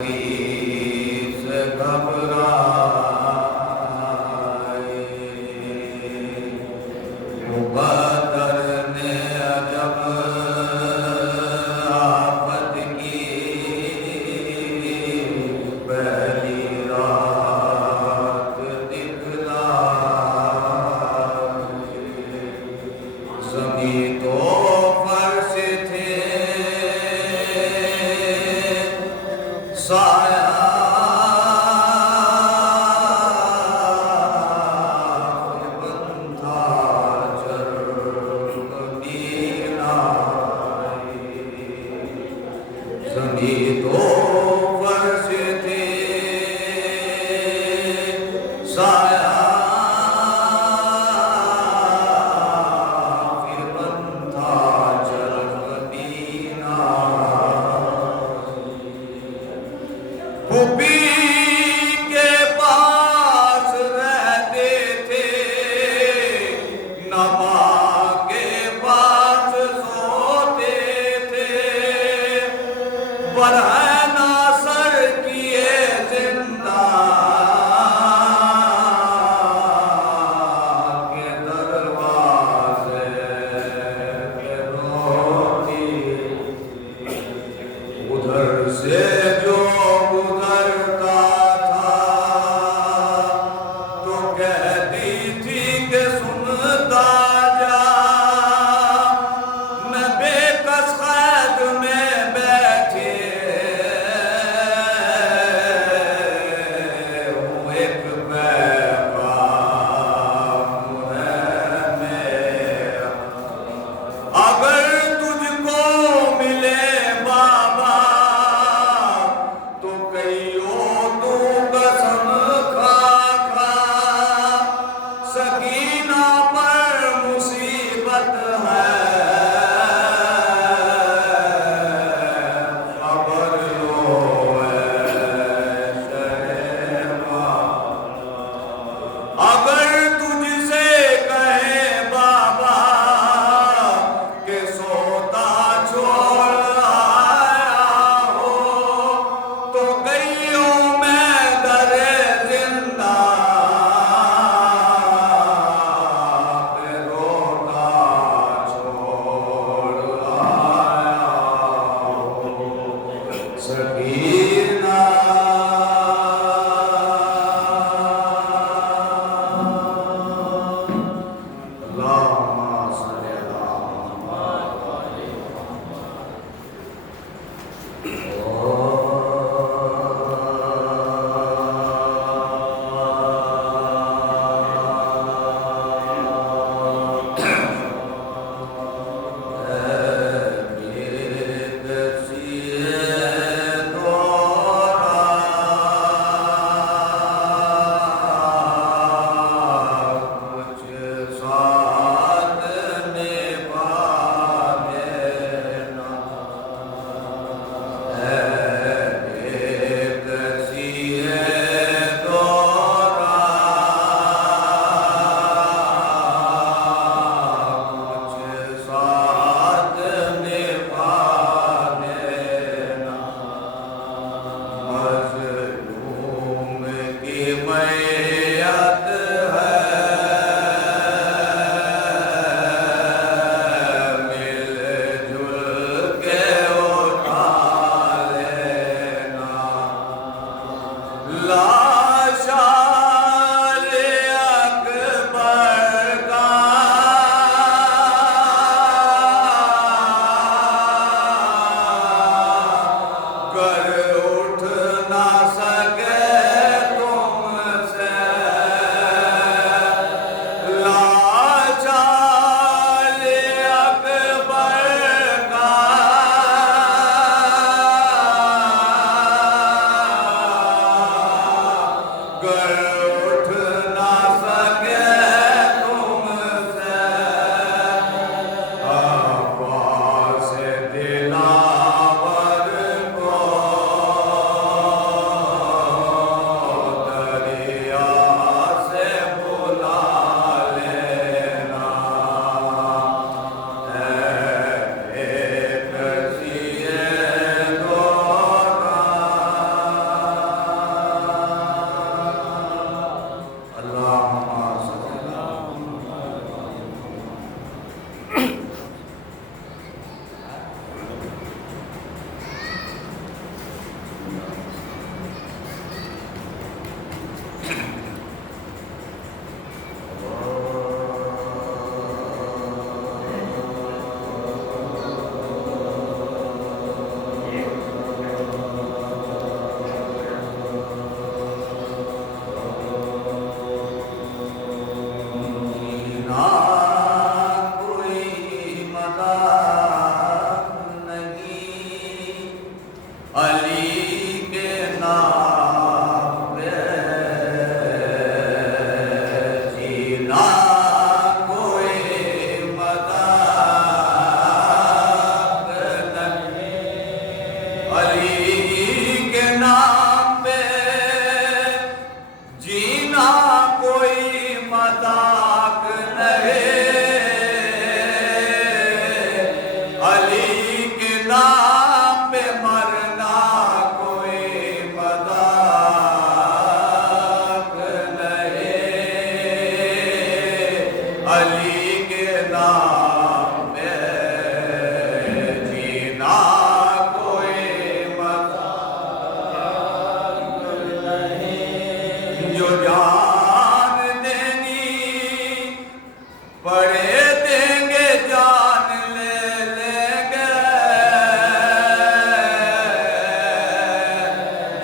سے گھبرائے مبادر نے عجب آفت کی پہلی رات دکھلائے زمین تو فرش تھے سایہ بندھا چرمین آئی زمین تو فرش تھے سایہ بندھا چرمین پھوپھی کے پاس رہتے تھے نماں کے پاس سوتے تھے برہنہ سر کیے زندہ کے دروازے پہ روتی ادھر سے جو گزرتا تھا تو کہتی تھی کہ سنتا جا میں بے کس قید میں بیٹھے ہوں ایک پیغام ہے میرا اگر تجھ کو ملے بابا تو کہیو تو قسم کھا کھا سکینہ پر مصیبت ہے خبر لو اے شہما اگر تجھ سے کہے بابا کہ سوتا چھوڑ آیا ہو تو کہیو میں در زندہ پہ روتا چھوڑ آیا ہو سکینہ اللہم صلی مظلوم کی میت ہے مل جل کے اٹھا لینا لاشال اکبر کا گر اٹھ نہ سکے تم سے لاشال اکبر کا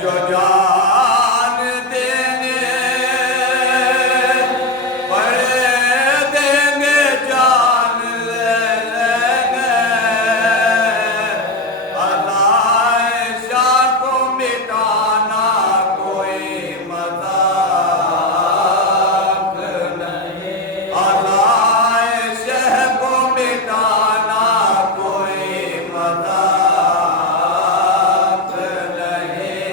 جو جان دینے پڑے دیں گے جان لے لیں گے عطائے شاہ کو مٹانا کوئی مذاق نہیں عطائے شاہ کو مٹانا کوئی مذاق نہیں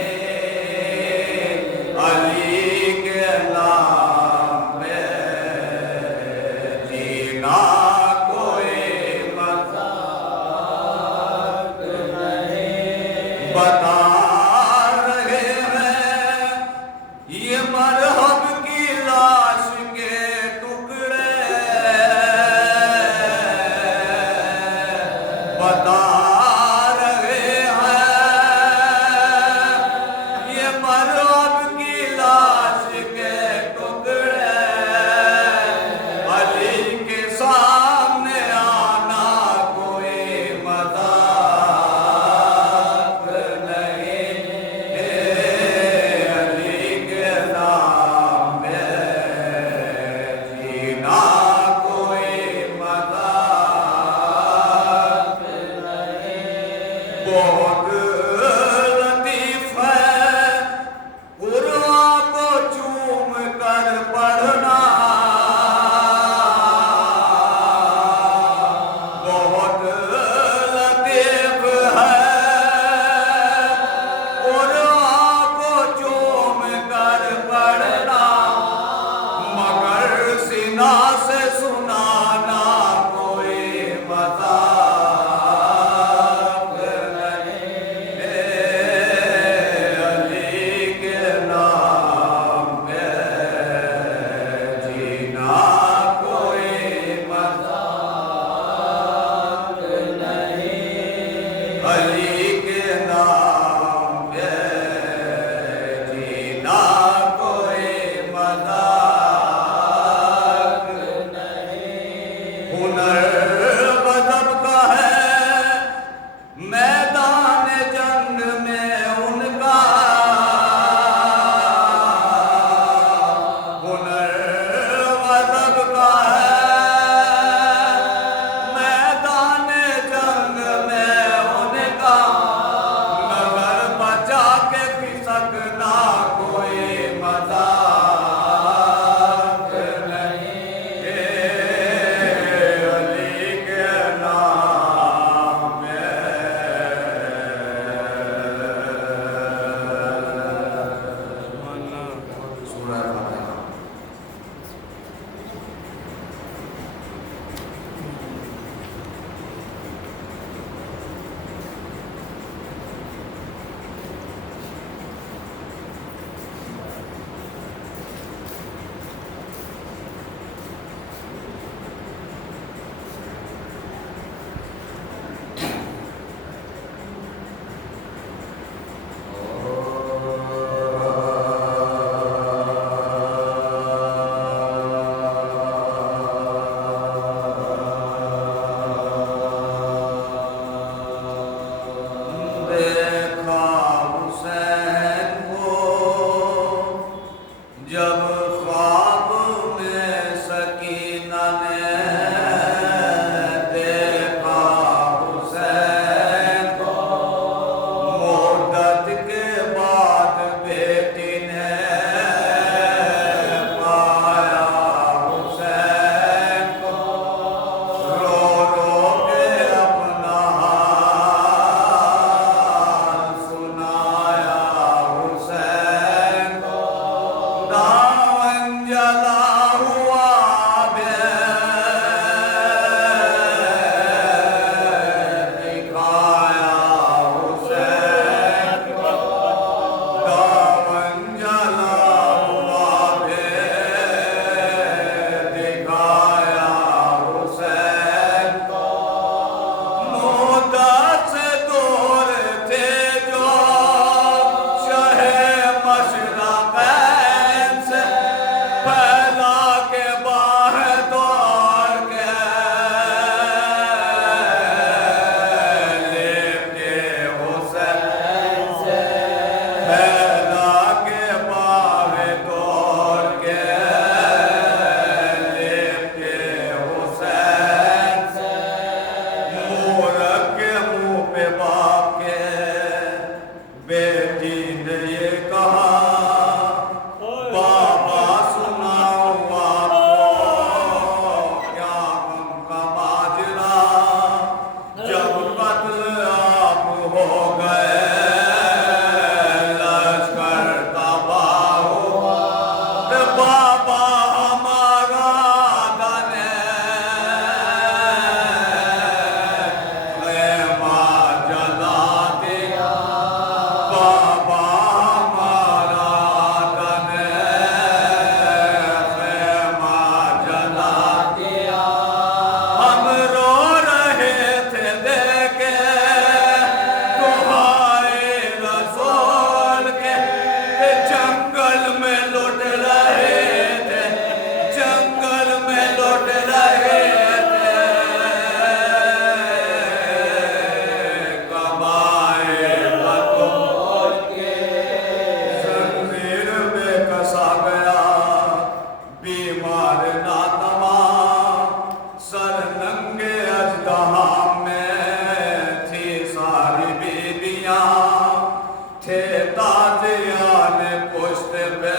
غازیان پشت پہ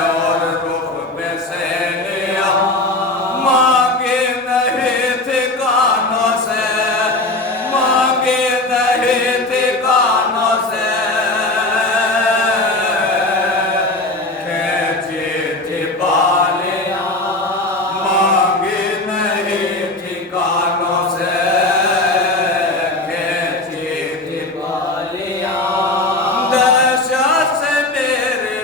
اور رخ پہ سینیاں مانگے نہیں ٹھکانوں سے مانگے نہیں ٹھکانوں سے کھینچی تھی بالیاں مانگے نہیں ٹھکانوں سے کھینچی تھی بالیاں دہشت سے میرے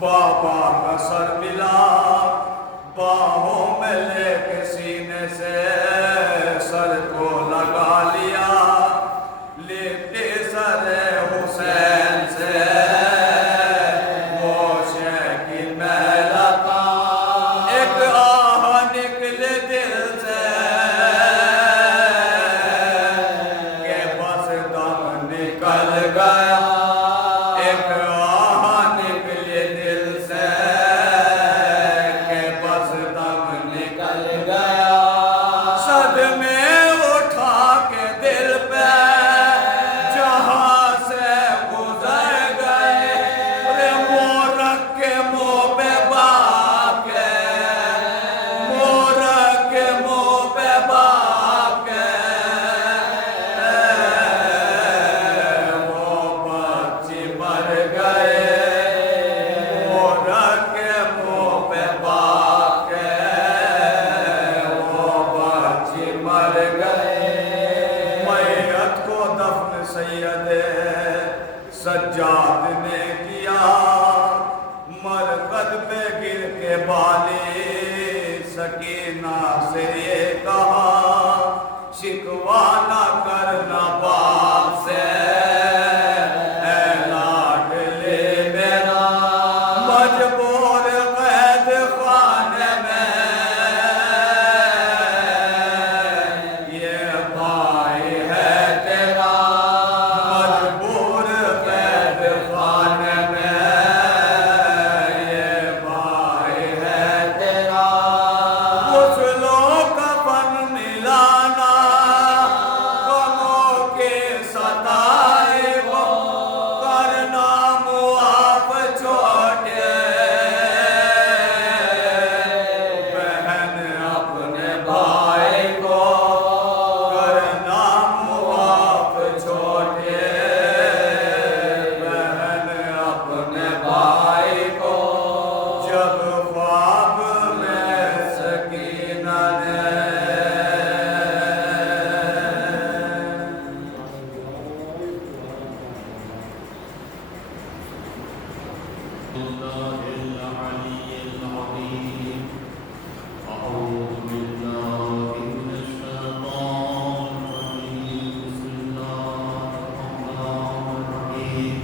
بابا کا سر ملا باہوں میں لے کے سینے سے سر کو لگا لیا لیتے سر حسین سے وہ شیخی میلا کا ایک آہ نکلے دل سے کہ بس دم نکل گیا ایک آہ نکلے دل سے کہ بس دم نکل گیا صدمے اٹھا کے دل پہ جہاں سے گزر گئے رے مورک کے منہ پہ باپ کے مورک کے منہ پہ باپ کے وہ بچے مر گئے مورک کے منہ پہ باپ کے وہ بچے مر گئے میت کو دفن سید سجاد نے کیا مرقد پہ گر کے بالی سکینہ سے یہ کہا شکوہ نہ کرنا باپ سے اے لاڈلے میرا مجبور قید خانے میں یہ بھائی ہے تیرا مجبور قید خانے میں یہ بھائی ہے تیرا غسلوں کا فن ملانا غموں کے ستائے وہ کرنا معاف چھوٹے بہن اپنے بھائی کو کرنا معاف چھوٹے بہن اپنے بھائی کو جب خواب میں سکینہ نے الله العلي العظيم أعوذ بالله من الشيطان الرجيم بسم الله الرحمن الرحيم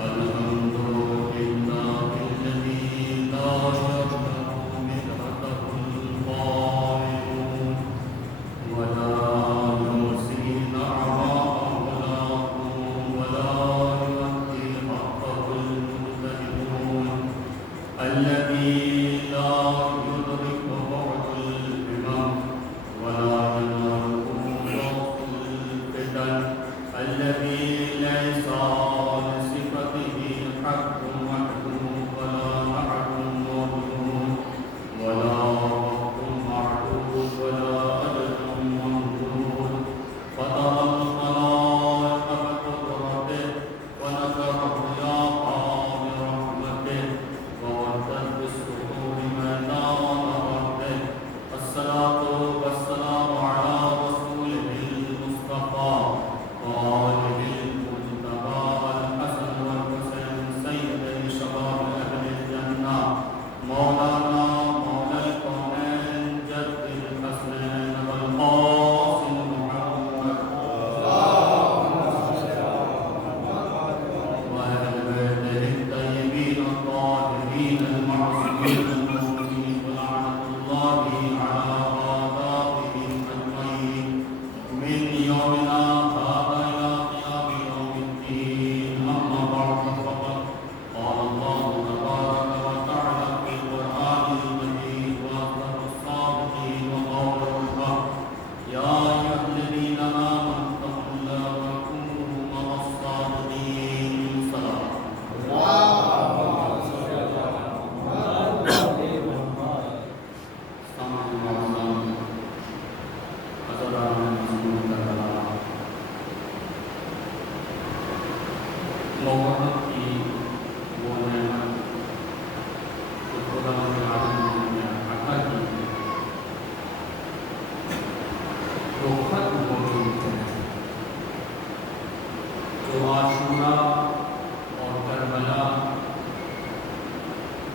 الحمد لله الذي لا يظلم مثله القائلون ولا يحصي نعمه ولا يؤتي حقه المبتدئون الذي لا يدرك بعد الهمم ولا ينهض ضعف الفتن الذي ليس لصفته حق محدود ولا نعت موجود ولا وقت معدود ولا أجل ممدود فطر الخلائق بقدرته ونشر الرياح برحمته ووجد بالسحب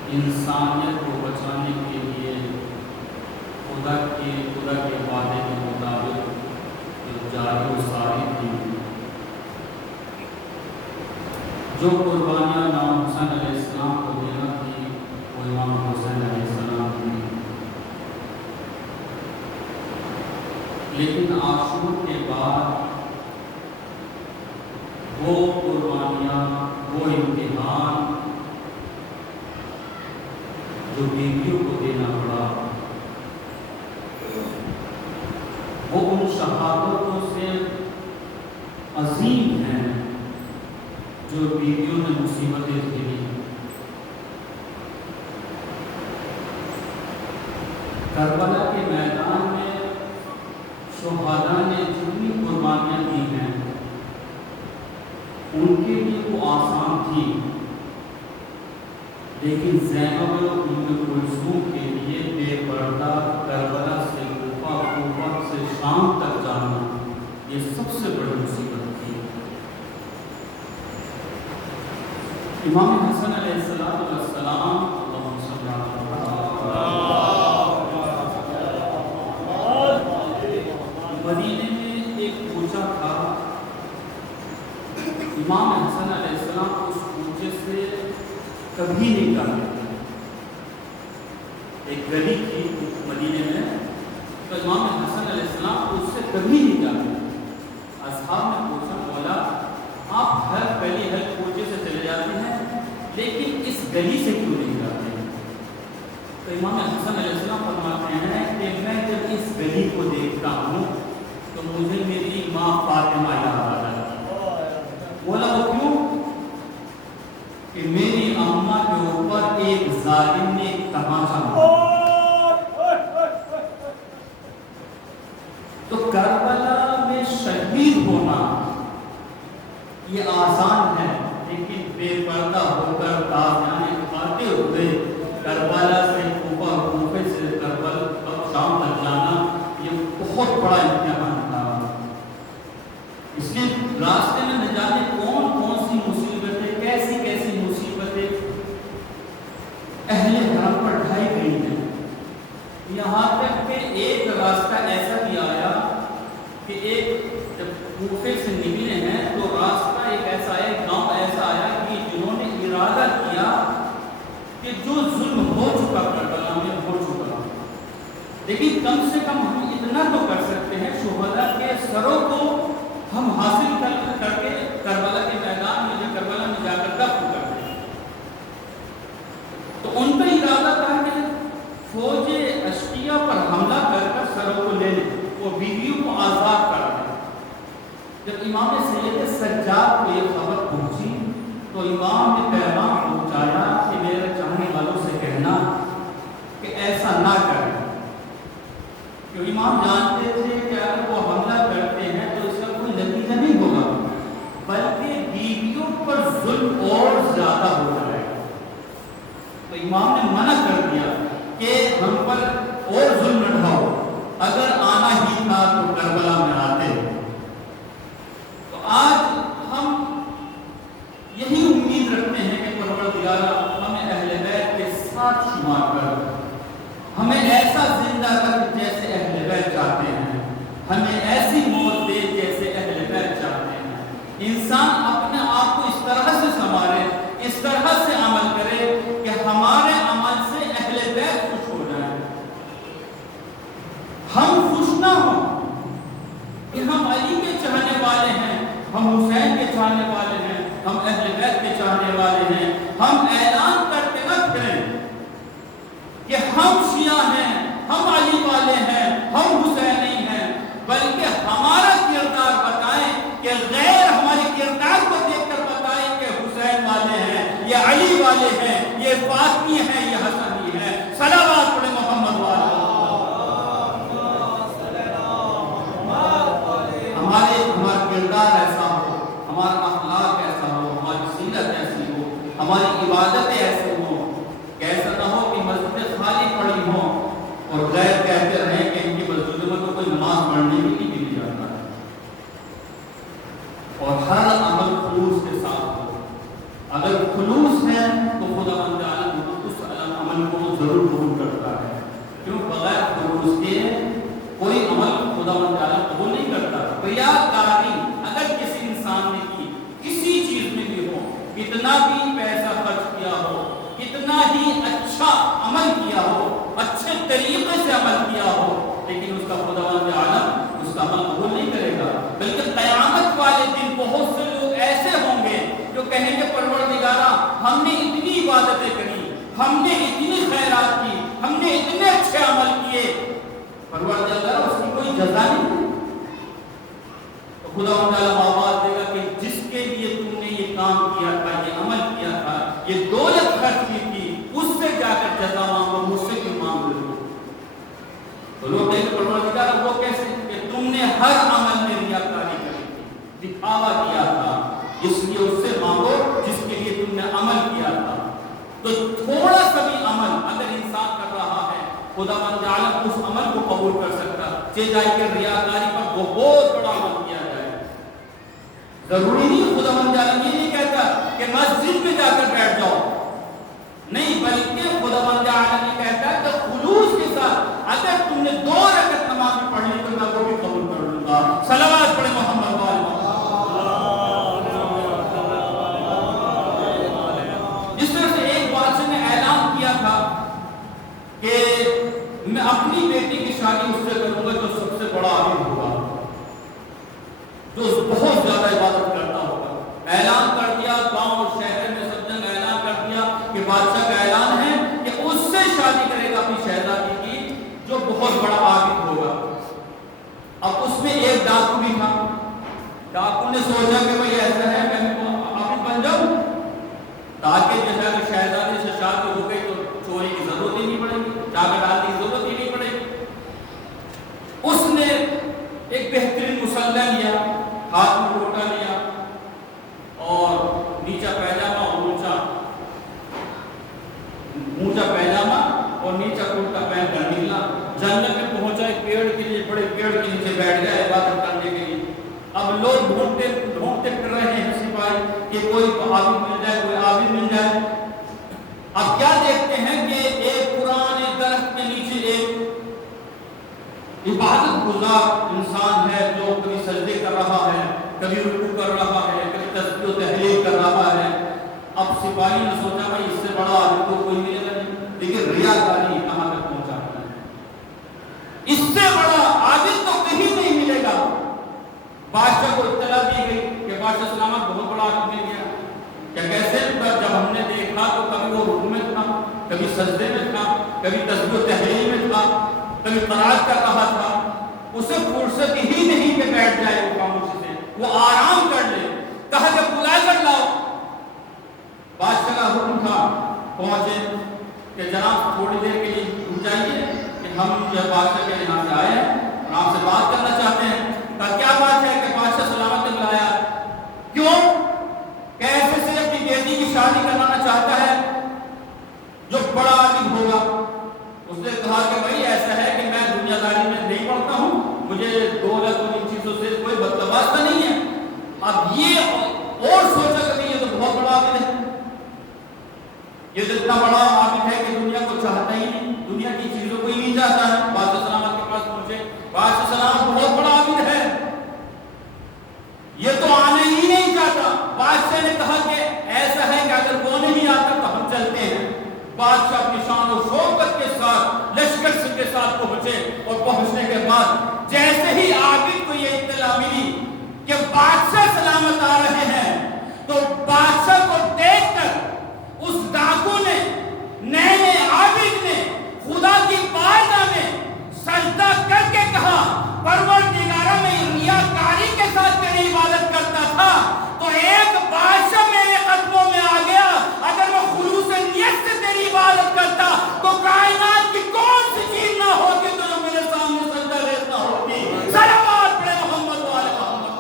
انسانیت کو بچانے کے لیے خدا کے وعدے کے مطابق جو جاری و ساری تھی، جو قربانیاں امام حسین علیہ السلام کو دینا تھی وہ امام حسین علیہ السلام نے، لیکن عاشور کے بعد وہ قربانیاں، وہ امتحان جو بیویوں کو دینا پڑا، وہ ان شہادتوں سے عظیم ہیں جو بیویوں نے مصیبتیں جھیلی۔ کربلا کے میدان میں شہداء نے جتنی قربانیاں دی ہیں ان کے لیے وہ آسان تھی، لیکن زینب و ام کلثوم کے لیے بے پردہ کربلا سے کوفہ، کوفہ سے شام تک جانا یہ سب سے بڑی مصیبت تھی۔ امام حسن علیہ السلام مدینے میں ایک کوچہ تھا، امام حسن علیہ السلام اس کوچے سے کبھی نہیں جاتے تھے۔ ایک گلی تھی مدینے میں، تو امام حسن علیہ السلام اس سے کبھی نہیں جاتے۔ اصحاب نے پوچھا، مولا آپ ہر گلی ہر کوچے سے چلے جاتے ہیں لیکن اس گلی سے کیوں نہیں جاتے؟ تو امام حسن علیہ السلام فرماتے ہیں کہ میں جب اس گلی کو دیکھتا ہوں تو مجھے میری ماں فاطمہ یاد آ جاتی ہے۔ بولا وہ کیوں؟ کہ میری اماں کے اوپر ایک ظالم نے ایک تماچا مارا۔ تو کربلا میں شہید ہونا یہ آسان ہے، لیکن بے پردہ ہو کر تازیانے کھاتے ہوئے کربلا سے کوفہ، کوفے سے کربلا شام تک جانا یہ بہت بڑا امتحان تھا۔ اس لیے راستے میں نہ جانے کون کون سی مصیبتیں، کیسی کیسی مصیبتیں اہل حرم پر ڈھائی گئی ہیں، یہاں تک کہ ایک راستہ ایسا بھی آیا کہ ایک جب کوفے سے نکلے ہیں تو راستہ ایک ایسا ہے، گاؤں ایسا آیا کہ جنہوں نے ارادہ کیا کہ جو ظلم ہو چکا کربلا میں ہو چکا، لیکن کم سے کم ہم اتنا تو کر سکتے ہیں شہداء کے سروں کو ہم حاصل کر کے کربلا کے میدان میں جو کربلا میں جا کر دفن کر دیں۔ تو ان کا ارادہ تھا کہ فوج اشقیہ پر حملہ کر کر سروں کو لے لیں، وہ بیویوں کو آزاد کر دیں۔ جب امام سید سجاد کو یہ خبر پہنچی تو امام نے پیغام پہنچایا کہ میرے چاہنے والوں سے کہنا کہ ایسا نہ کریں، کہ امام جانتے تھے کہ اگر وہ حملہ کرتے ہیں تو اس کا کوئی نتیجہ نہیں ہوگا بلکہ بیویوں پر ظلم اور زیادہ ہو جائے گا۔ تو امام نے منع کر دیا کہ ہم پر اور ظلم نہ ڈھاؤ، اگر آنا ہی تھا تو کربلا میں آتے۔ تو آج ہم یہی امید رکھتے ہیں کہ پروردگارہ ہمیں اہل بیت کے ساتھ شمار کر، ہمیں ایسا زندہ رکھ جیسے اہل بیت چاہتے ہیں، ہمیں ایسی موت دے جیسے اہل بیت چاہتے ہیں۔ انسان اپنے آپ کو اس طرح سے سنوارے، اس طرح سے عمل کرے کہ ہمارے عمل سے اہل بیت خوش ہو جائیں، ہم خوش نہ ہوں کہ ہم علی کے چاہنے والے ہیں، ہم حسین کے چاہنے والے ہیں، ہم اہل بیت کے چاہنے والے ہیں، ہم اعلان کرتے نہ پھریں کہ ہم شیعہ ہیں، ہم علی والے ہیں، ہم حسینی ہیں، بلکہ ہمارا کردار بتائیں کہ غیر ہمارے کردار کو دیکھ کر بتائیں کہ حسین والے ہیں، یہ علی والے ہیں، یہ فاطمی ہیں، یہ حسنی ہیں۔ صلوات پڑھیں محمد والے۔ ہمارا کردار ایسا ہو، ہمارا اخلاق ایسا ہو، ہماری سیرت ایسی ہو، ہماری عبادتیں ایسی ہوں کہ ایسا نہ ہو کہ مسجدیں خالی پڑی ہوں اور غیر کہتے رہیں کہ ان کی مسجدوں میں تو کوئی نماز پڑھنے بھی نہیں جاتا ہے، اور ہر عمل خلوص کے ساتھ ہو۔ اگر خلوص ہے تو خدا بند عالم اس ضرور قبول کرتا ہے، کیوں بغیر خلوص کے کوئی عمل خداوند تعالیٰ قبول نہیں کرتا۔ ریاکاری اگر کسی انسان نے کی، کسی چیز میں بھی ہو، کتنا بھی پیسہ خرچ کیا ہو، کتنا ہی اچھا عمل کیا ہو، اچھے طریقے سے عمل کیا ہو، لیکن اس کا خداوند تعالیٰ اس کا عمل قبول نہیں کرے گا۔ بلکہ قیامت والے دن بہت سے لوگ ایسے ہوں گے جو کہیں گے پروردگارا ہم نے اتنی عبادتیں کری، ہم نے اتنی خیرات کی، ہم نے اتنے اچھے عمل کیے، پروردگارا اس کی کوئی جزا نہیں۔ تو خداوند تعالیٰ آواز دے گا کہ جس کے لیے تم نے یہ کام کیا تھا، یہ عمل کیا تھا، یہ دولت خرچ کی تھی، اس سے جا کر جزا مانگو، مجھ سے کیوں مانگ رہے ہو؟ تو لوگ کہیں پروردگار وہ کیسے کہ تم نے ہر عمل میں ریاکاری کری تھی، دکھاوا کیا تھا، اس لیے اس سے مانگو جس کے لیے تم نے عمل کیا تھا۔ تو تھوڑا سا بھی عمل اگر انسان کر رہا ہے، خداوند تعالیٰ اس عمل کو قبول کر سکتا، چاہے جائے کہ ریاکاری پر بہت بڑا عمل کیا جائے۔ ضروری نہیں خداوند تعالیٰ یہ نہیں کہتا کہ مسجد میں جا کر بیٹھ جاؤ، نہیں، بلکہ خداوند تعالیٰ یہ کہتا ہے کہ خلوص کے ساتھ اگر تم نے 2 رکعت نماز پڑھ لی تو میں وہ بھی قبول کر لوں گا۔ صلوات پڑھیں محمد وآل محمد۔ جس طرح سے ایک بادشاہ نے اعلان کیا تھا کہ میں اپنی بیٹی کی شادی اس سے کروں گا جو سب سے بڑا عالم ہوگا، جو بہت زیادہ عبادت کرتا ہوگا۔ اعلان کر دیا، گاؤں اور شہر میں سب جگہ اعلان کر دیا کہ بادشاہ کا اعلان ہے کہ اس سے شادی کرے گا اپنی شہزادی کی جو بہت بڑا عابد ہوگا۔ اب اس میں ایک ڈاکو بھی تھا، ڈاکو نے سوچا کہ بھئی ایسا ہے میں عابد بن جاؤں تاکہ جیسا کہ شہزادی سے شادی ہو گئی تو چوری کی ضرورت ہی نہیں پڑے گی، ڈاکہ ڈالنے کی ضرورت ہی نہیں پڑے گی۔ اس نے ایک بہترین مسلح لیا، ہاتھ میں لوٹا لیا اور نیچا پیجامہ اور اونچا پیجامہ اور نیچا کرتا پہن کر نکلا، جنگل میں پہنچا، ایک پیڑ کے لیے، بڑے پیڑ کے نیچے بیٹھ گیا عبادت کرنے کے لیے۔ اب لوگ ڈھونڈتے پھر رہے ہیں سپاہی کہ کوئی عابد مل جائے، کوئی عابد مل جائے۔ اب کیا دیکھتے ہیں کہ ایک پرانے درخت کے نیچے ایک عبادت گزار انسان ہے جو کبھی سجدے کر رہا ہے، کبھی رکوع کر رہا ہے، کبھی تسبیح و تحلیل کر رہا ہے۔ اب سپاہی نے سوچا بھائی اس سے بڑا عابد تو کوئی ملے گا نہیں، لیکن ریاکاری کہاں تک پہنچا ہے، اس سے بڑا عابد تو کہیں نہیں ملے گا۔ بادشاہ کو اطلاع دی گئی کہ بادشاہ سلامت بہت بڑا عابد مل گیا۔ کیا کیسے؟ جب ہم نے دیکھا تو کبھی وہ رکوع میں تھا، کبھی سجدے میں تھا، کبھی تسبیح و تحلیل میں تھا، کبھی قرات کر رہا تھا، اسے فرصت ہی نہیں کہ بیٹھ جائے وہ خاموشی سے، وہ آرام کر لے۔ کہا کہ بلا کر لاؤ۔ بادشاہ کا حکم تھا، پہنچے کہ جناب تھوڑی دیر کے لیے رک جائیے کہ ہم یہ بادشاہ کے یہاں سے آئے ہیں اور آپ سے بات کرنا چاہتے ہیں۔ کہا کیا بات ہے؟ کہ بادشاہ سلامت نے بلایا۔ کیوں؟ کیسے سے اپنی بیٹی کی شادی کروانا چاہتا ہے جو بڑا عالم ہوگا۔ اس نے کہا کہ بھائی ایسا ہے کہ میں دنیا داری میں نہیں پڑھتا ہوں، مجھے دولت اور ان چیزوں سے کوئی وابستہ نہیں ہے۔ اب یہ اور سوچا کہ یہ تو بہت بڑا عابد ہے، یہ تو اتنا بڑا عابد ہے کہ دنیا کو چاہتا ہی نہیں، دنیا کی چیزوں کو ہی نہیں چاہتا ہے۔ بادشاہ سلامت کے پاس پہنچے، بادشاہ سلامت بہت بڑا عابد ہے، یہ تو آنا ہی نہیں چاہتا۔ بادشاہ نے کہا کہ ایسا ہے کہ اگر وہ نہیں آتا تو ہم چلتے ہیں۔ بادشاہ اپنی شان و شوکت کے ساتھ لشکر کے ساتھ پہنچے، اور پہنچنے کے بعد جیسے ہی عابد کو یہ اطلاع ملی کہ بادشاہ سلامت آ رہے ہیں تو بادشاہ کو دیکھ کر اس ڈاکو نے، نئے عابد نے خدا کی بارگاہ میں سجدہ کر کے کہا پروردگارا میں ریاکاری کے ساتھ تیری عبادت کرتا تھا تو ایک بادشاہ میرے قدموں میں آ گیا، اگر میں خلوص نیت سے تیری عبادت کرتا تو کائنات کی کون سی چیز نہ ہوتی تو جو میرے سامنے سجدہ ریز نہ ہوتی۔ صلوات پڑھے محمد وآل محمد۔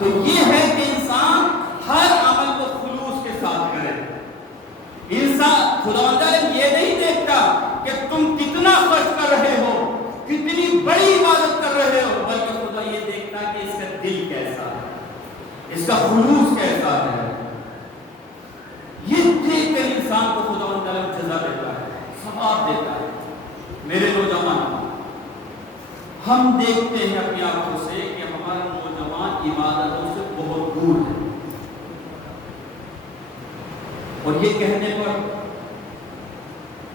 تو یہ ہے کہ انسان ہر عمل کو خلوص کے ساتھ کرے۔ انسان خداوند یہ نہیں دیکھتا کہ تم کتنا خرچ کر رہے ہو، کتنی بڑی عبادت کر رہے ہو، بلکہ خدا یہ دیکھتا کہ اس کا دل کیسا ہے، اس کا خلوص کیسا ہے۔ ثواب دیتا ہے۔ میرے نوجوان، ہم دیکھتے ہیں اپنی آنکھوں سے کہ ہمارے نوجوان عبادتوں سے بہت دور ہیں، اور یہ کہنے پر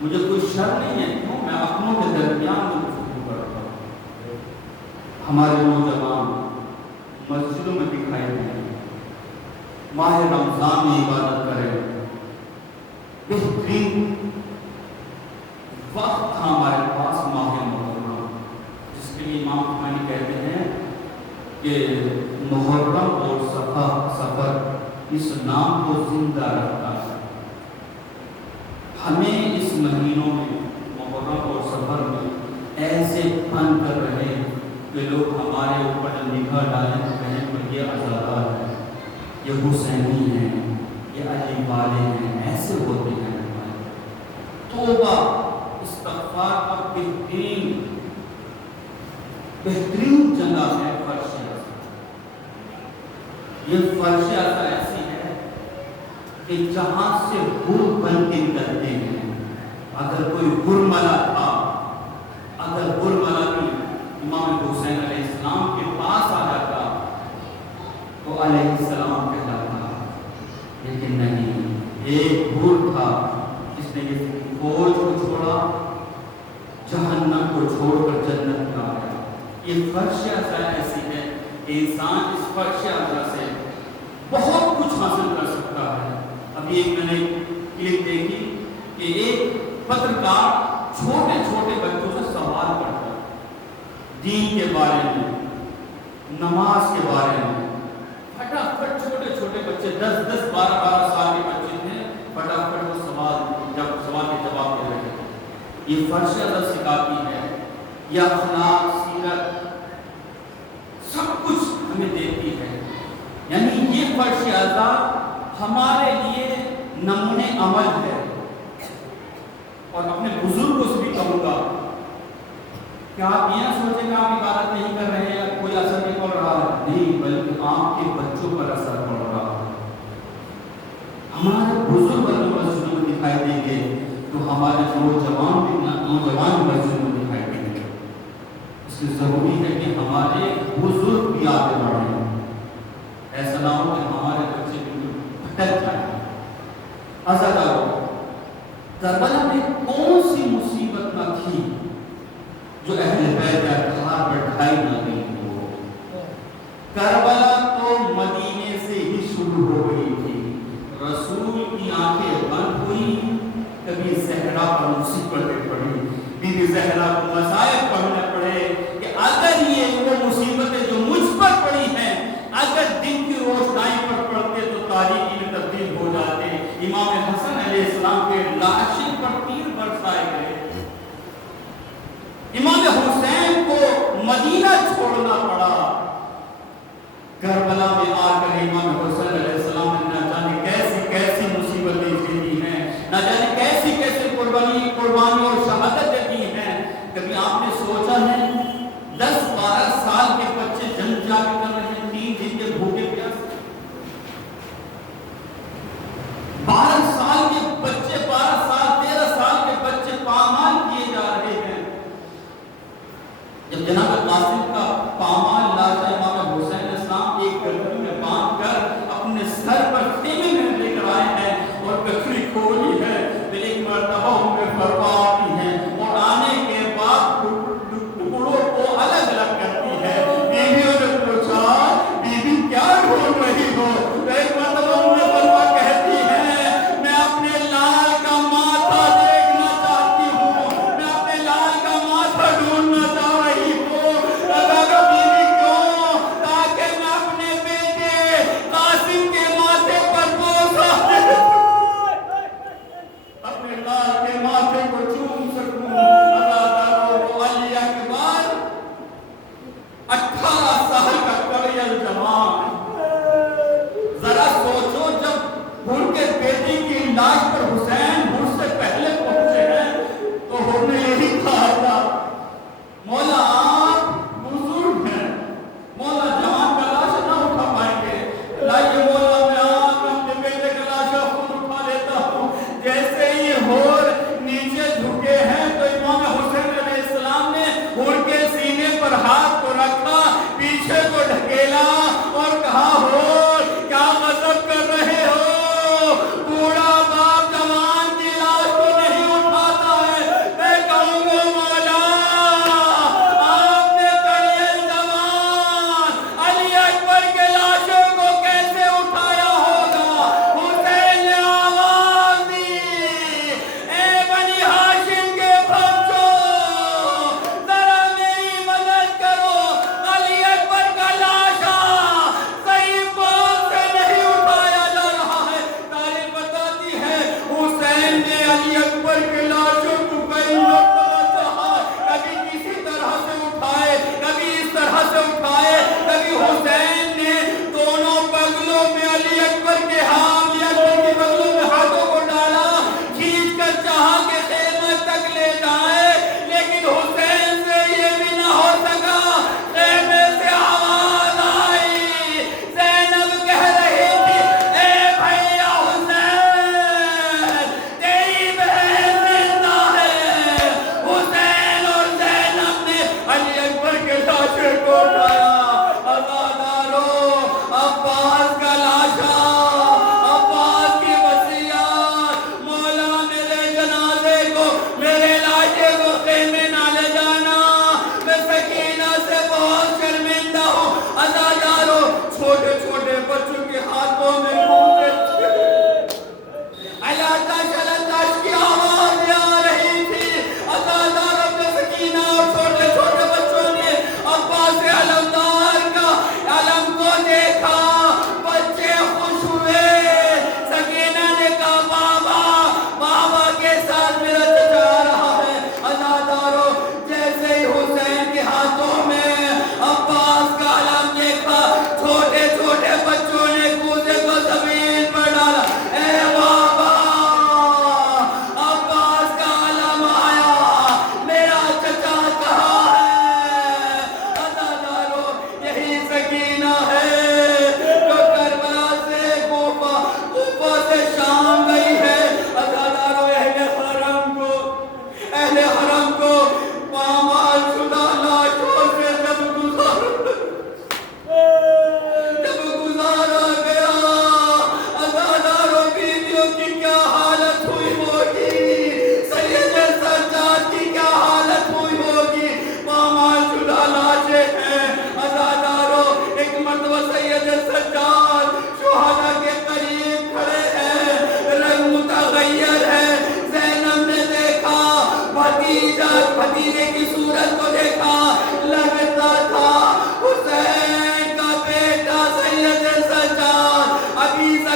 مجھے کوئی شرم نہیں ہے، کیوں میں اپنوں کے درمیان میں گفتگو کرتا ہوں۔ ہمارے نوجوان مسجدوں میں دکھائی دیں، ماہ رمضان میں عبادت کریں، بہترین وقت تھا ہمارے پاس ماہ محرم، جس کے لیے امام خمینی کہتے ہیں کہ محرم اور سفر اس نام کو زندہ رکھتا ہے۔ ہمیں اس مہینوں میں محرم اور سفر میں ایسے فن کر رہے ہیں کہ لوگ ہمارے اوپر نگاہ ڈالیں تو کہیں کہ یہ عزادار ہے، یہ حسینی ہیں، یہ علی والے ہیں، ایسے ہوتے ہیں۔ توبہ استغفار کا بہترین جگہ ہے فرش اعظم۔ یہ فرش اعظم ایسی ہے کہ جہاں سے حور بن کے نکلتے ہیں۔ اگر کوئی حرملہ تھا، اگر حرملہ بھی امام حسین علیہ السلام کے پاس آ جاتا تو علیہ السلام کہلاتا، لیکن نہیں، ایک حور تھا جس نے یہ فوج کو چھوڑا، جہنم کو چھوڑ کر جنت میں آیا۔ یہ فرش اعظم ایسی ہے کہ انسان اس فرش اعظم سے بہت کچھ حاصل کر سکتا ہے۔ ابھی ایک میں نے کلپ دیکھی کہ ایک پترکار چھوٹے چھوٹے بچوں سے سوال کرتا ہے دین کے بارے میں، نماز کے بارے میں۔ فٹافٹ چھوٹے چھوٹے بچے 10 12 سال کے بچے تھے، فٹافٹ وہ سوال کے جواب دے رہے ہیں۔ یہ فرش اعظم سکھاتی ہے، یہ اخلاق، سیرت، سب کچھ ہمیں دیتی ہے۔ یعنی یہ فرش اعظم ہمارے لیے نمونے عمل ہے۔ اور اپنے بزرگوں سے بھی کہوں گا کہ آپ یہ نہ سوچیں کہ آپ عبادت نہیں کر رہے ہیں، کوئی اثر نہیں پڑ رہا ہے، نہیں، بلکہ آپ کے بچوں پر اثر پڑ رہا ہے۔ ہمارے بزرگ اگر مسجدوں میں دکھائی دیں گے تو ہمارے نوجوان مسجدوں میں دکھائی دیں گے۔ اس لیے ضروری ہے کہ ہمارے بزرگ بھی آگے بڑھیں، ایسا نہ ہو کہ ہمارے بچے بالکل بھٹک جائیں۔ ایسا کرو، کربلا میں کون سی مصیبت نہ تھی جو اہل بیت اطہار پر ڈھائی نہ گئی ہو؟ کربلا تو مدینے سے ہی شروع ہو گئی تھی۔ رسول کی آنکھیں بند ہوئی، کبھی زہرا پر مصیبتیں پڑی، بی بی زہرا کو مصائب پڑھنے پڑے کہ اگر یہ وہ مصیبتیں جو مجھ پر پڑی ہیں اگر دن کی روشنائی پر پڑتے تو تاریکی میں تبدیل ہو جاتے۔ امام حسن علیہ السلام کے لاشیں پر تیر برسائے گئے، امام حسین کو مدینہ چھوڑنا پڑا۔ کربلا میں آ کر امام حسین علیہ السلام نے نہ جانے کیسی کیسی مصیبتیں جھیلی ہیں، نہ جانے کیسی کیسی قربانی اور شہادتیں دی ہیں۔ کبھی آپ نے سوچا ہے 10-12 سال کے بچے جنگ جا کے کر رہے ہیں، 3 دن کے بھوکے پیاسے، 12 سال کے بچے، 12 سال 13 سال کے بچے پامال کیے جا رہے ہیں۔ جب جناب قاسم کا پامال لاتا امام حسین السلام ایک گردن میں باندھ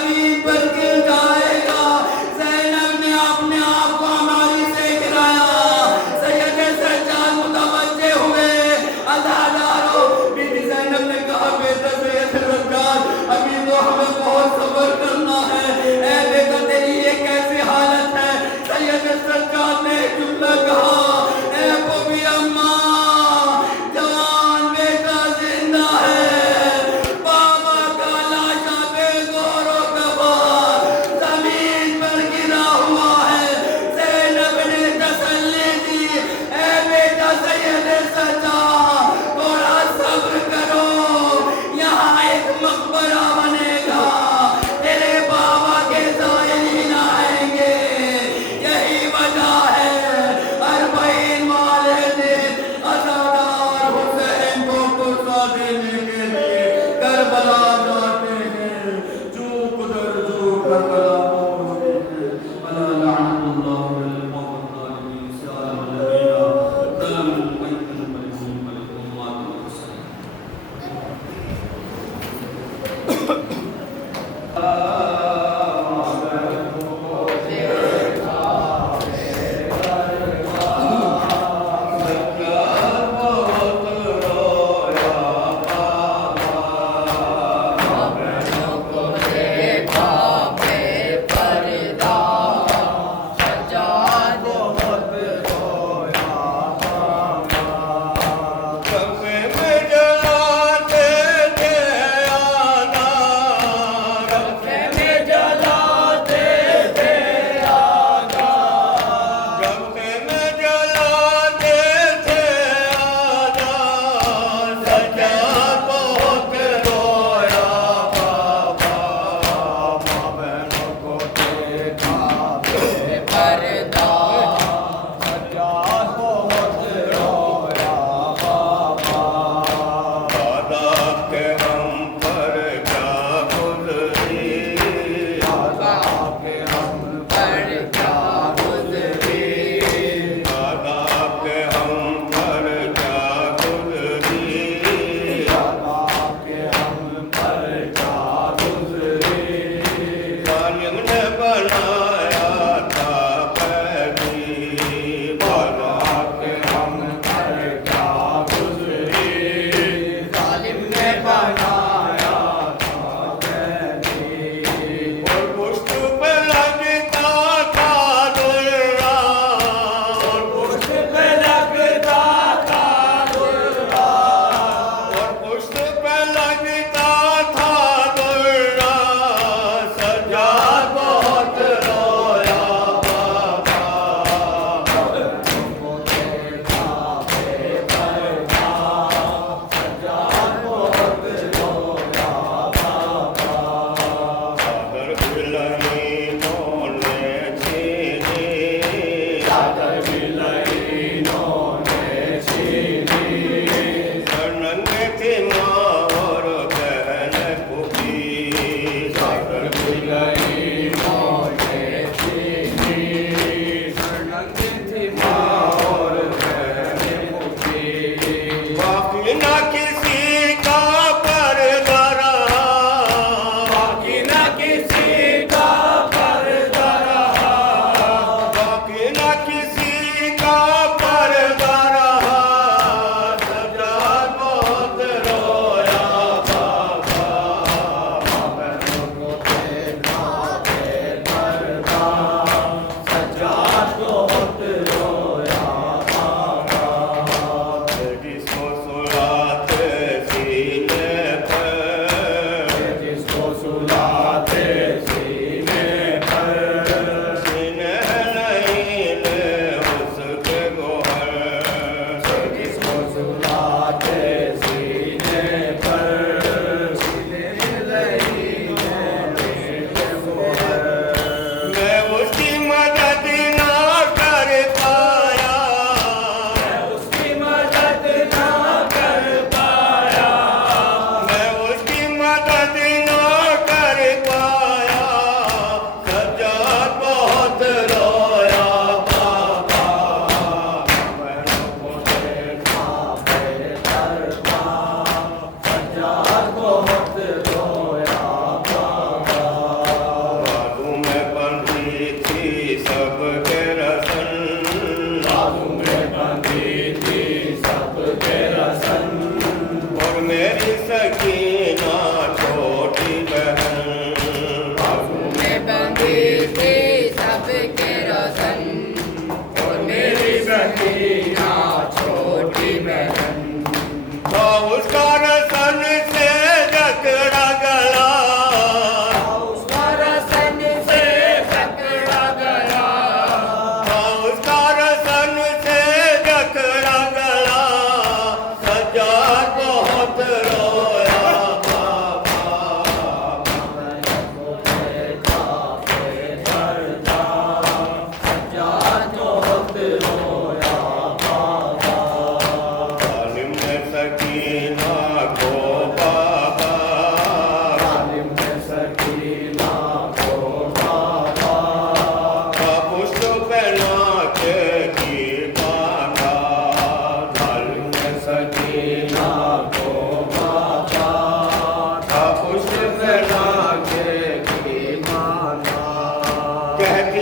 زمین پر گر جائے گا. زینب نے اپنے آپ کو ہماری سے گرایا. سید سجاد متوجہ ہوئے. عزادارو بی بی زینب نے کہا بیٹا سید سجاد ابھی تو ہمیں بہت صبر کرنا ہے. اے بیٹا تیری یہ کیسی حالت ہے؟ سید سجاد نے ایک جملہ کہا اے بوبی اماں جوان بیٹا زندہ ہے. بابا کا لاشا بے گور و گبار